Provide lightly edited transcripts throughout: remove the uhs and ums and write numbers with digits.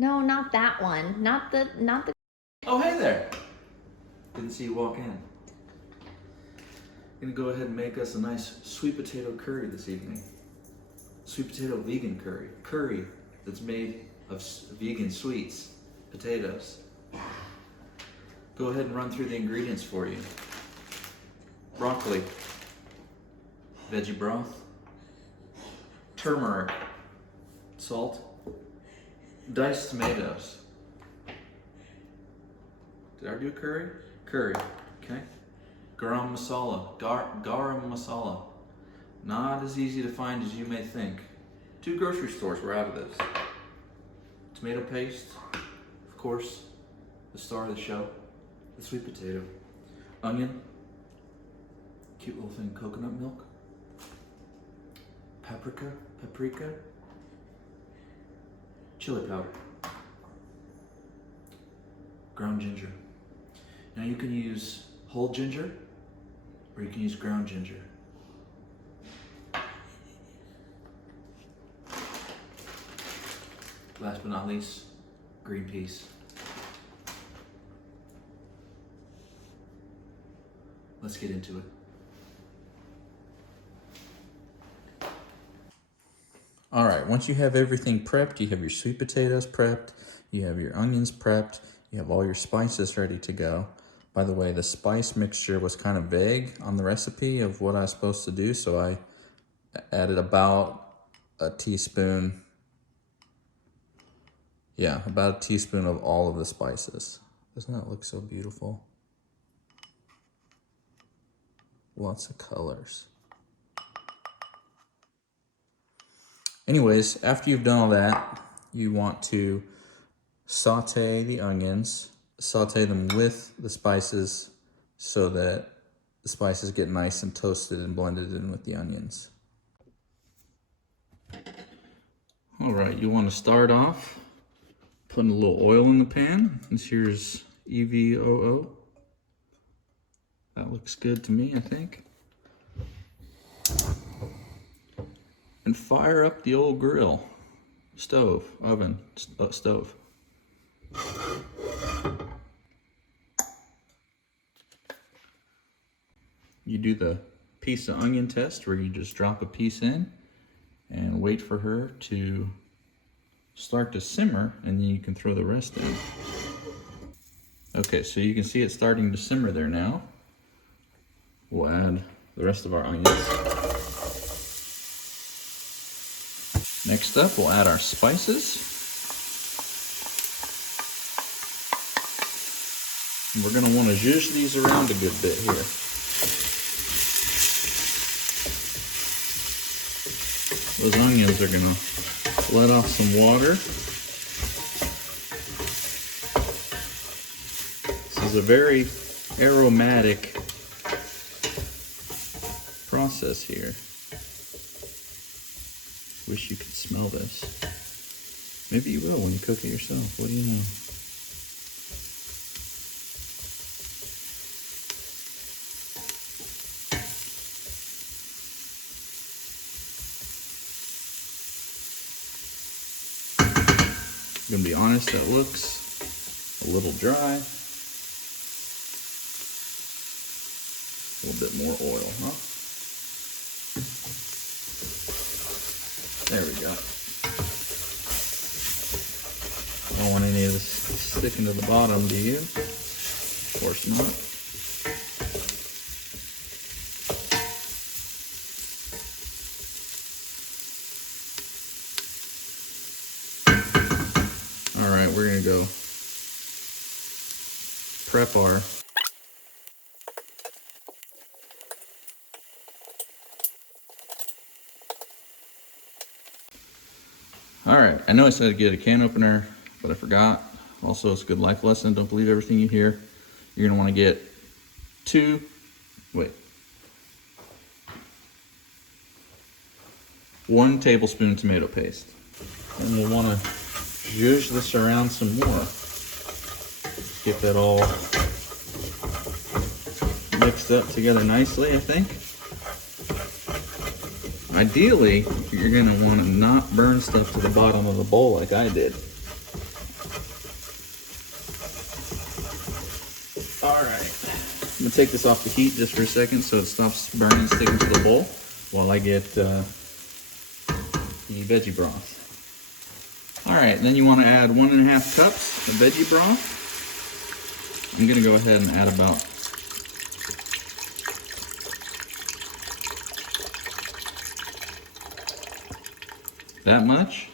No, not that one. Not the. Oh, hey there. Didn't see you walk in. Gonna go ahead and make us a nice sweet potato curry this evening. Sweet potato vegan curry. Curry that's made of vegan sweets, potatoes. Go ahead and run through the ingredients for you. Broccoli, veggie broth, turmeric, salt, diced tomatoes. Did I do curry? Curry, okay. Garam masala, garam masala. Not as easy to find as you may think. 2 grocery stores were out of this. Tomato paste, of course, the star of the show, the sweet potato. Onion, cute little thing, coconut milk. Paprika, chili powder, ground ginger. Now you can use whole ginger or you can use ground ginger. Last but not least, green peas. Let's get into it. All right, once you have everything prepped, you have your sweet potatoes prepped, you have your onions prepped, you have all your spices ready to go. By the way, the spice mixture was kind of vague on the recipe of what I was supposed to do, so I added about a teaspoon. Yeah, about a teaspoon of all of the spices. Doesn't that look so beautiful? Lots of colors. Anyways, after you've done all that, you want to saute the onions, saute them with the spices so that the spices get nice and toasted and blended in with the onions. All right, you want to start off putting a little oil in the pan. This here's EVOO. That looks good to me, I think. And fire up the old grill, stove. You do the piece of onion test where you just drop a piece in and wait for her to start to simmer, and then you can throw the rest in. Okay, so you can see it starting to simmer there now. We'll add the rest of our onions. Next up, we'll add our spices. And we're gonna wanna zhuzh these around a good bit here. Those onions are gonna let off some water. This is a very aromatic process here. Wish you could smell this. Maybe you will when you cook it yourself. What do you know? I'm gonna be honest, that looks a little dry. A little bit more oil, huh? There we go. Don't want any of this sticking to the bottom, do you? Of course not. All right, we're gonna go prep our All right, I know I said to get a can opener, but I forgot. Also, it's a good life lesson. Don't believe everything you hear. You're gonna wanna get 1 tablespoon tomato paste. And we'll wanna zhuzh this around some more. Get that all mixed up together nicely, I think. Ideally, you're gonna wanna not burn stuff to the bottom of the bowl like I did. All right. I'm gonna take this off the heat just for a second so it stops burning, sticking to the bowl while I get the veggie broth. All right, then you want to add 1.5 cups of veggie broth. I'm gonna go ahead and add about that much.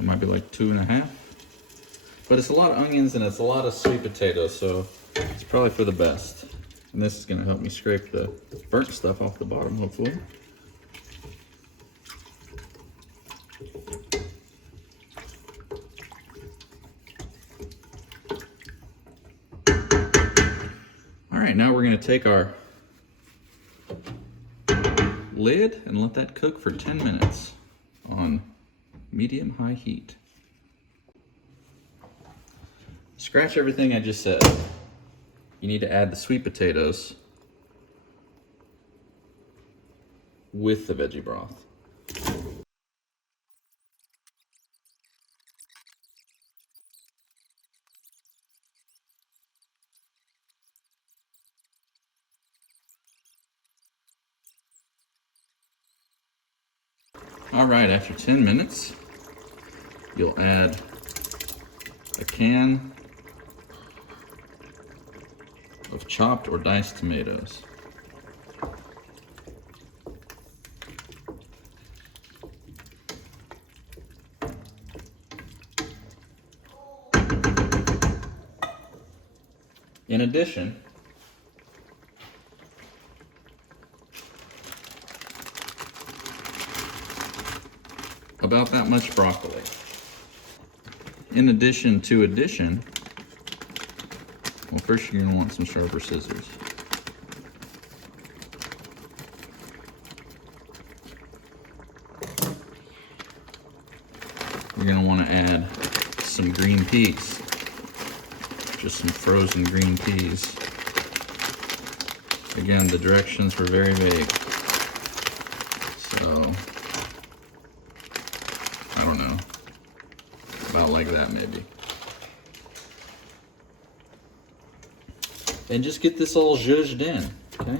It might be like 2.5. But it's a lot of onions and it's a lot of sweet potatoes, so it's probably for the best. And this is gonna help me scrape the burnt stuff off the bottom, hopefully. All right, now we're gonna take our lid and let that cook for 10 minutes on medium-high heat. Scratch everything I just said. You need to add the sweet potatoes with the veggie broth. All right, after 10 minutes, you'll add a can of chopped or diced tomatoes. In addition, about that much broccoli. In addition to addition, well, first you're gonna want some sharper scissors. You're gonna wanna add some green peas. Just some frozen green peas. Again, the directions were very vague. So, I don't know. About like that maybe. And just get this all zhuzhed in, okay?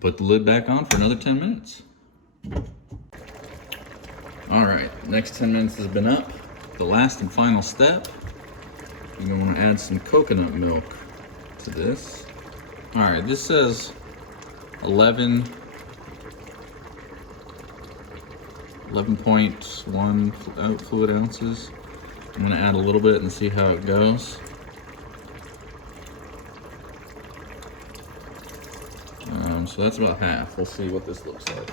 Put the lid back on for another 10 minutes. All right, next 10 minutes has been up. The last and final step, you're gonna wanna add some coconut milk to this. All right, this says 11.1 fluid ounces. I'm gonna add a little bit and see how it goes. So that's about half. We'll see what this looks like.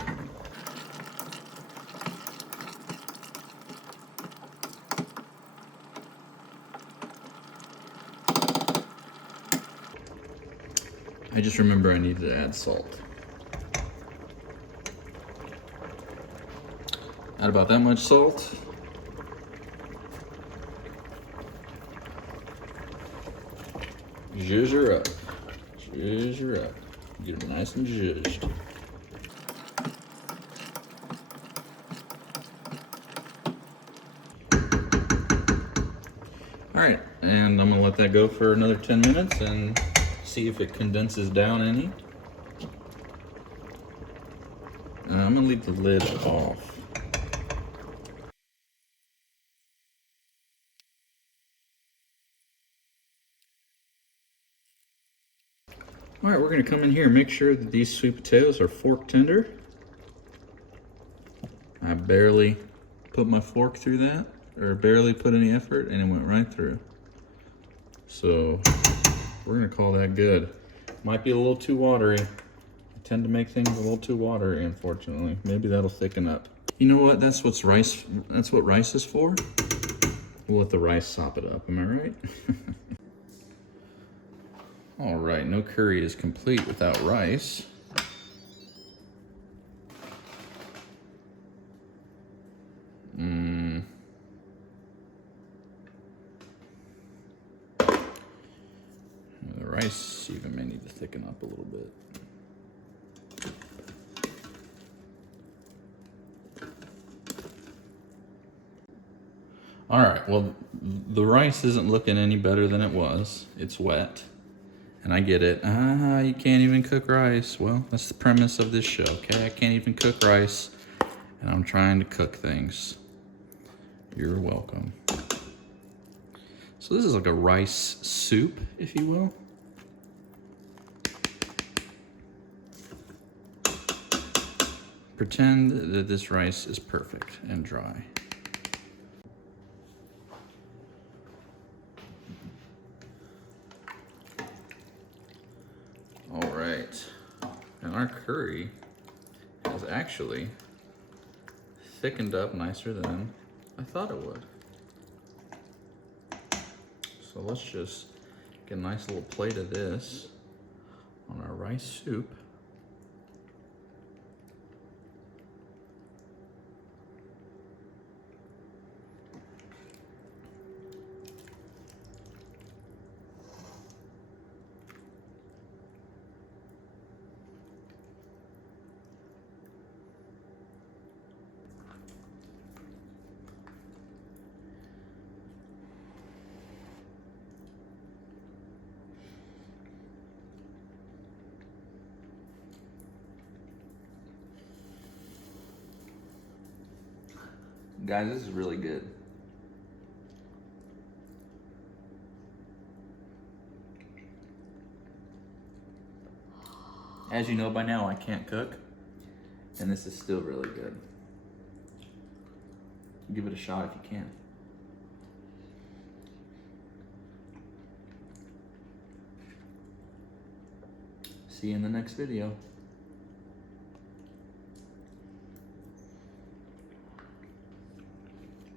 I just remember I needed to add salt. Add about that much salt. Zhuzh her up. Zhuzh her up. Get them nice and zhuzhed. All right, and I'm gonna let that go for another 10 minutes and see if it condenses down any. I'm gonna leave the lid off. All right, we're gonna come in here and make sure that these sweet potatoes are fork tender. I barely put my fork through that, or barely put any effort, and it went right through. So we're gonna call that good. Might be a little too watery. I tend to make things a little too watery, unfortunately. Maybe that'll thicken up. You know what? That's what rice is for. We'll let the rice sop it up. Am I right? All right, no curry is complete without rice. The rice even may need to thicken up a little bit. All right, well, the rice isn't looking any better than it was. It's wet, and I get it. You can't even cook rice. Well, that's the premise of this show, okay? I can't even cook rice, and I'm trying to cook things. You're welcome. So this is like a rice soup, if you will. Pretend that this rice is perfect and dry. All right, and our curry has actually thickened up nicer than I thought it would. So let's just get a nice little plate of this on our rice soup. Guys, this is really good. As you know by now, I can't cook, and this is still really good. Give it a shot if you can. See you in the next video.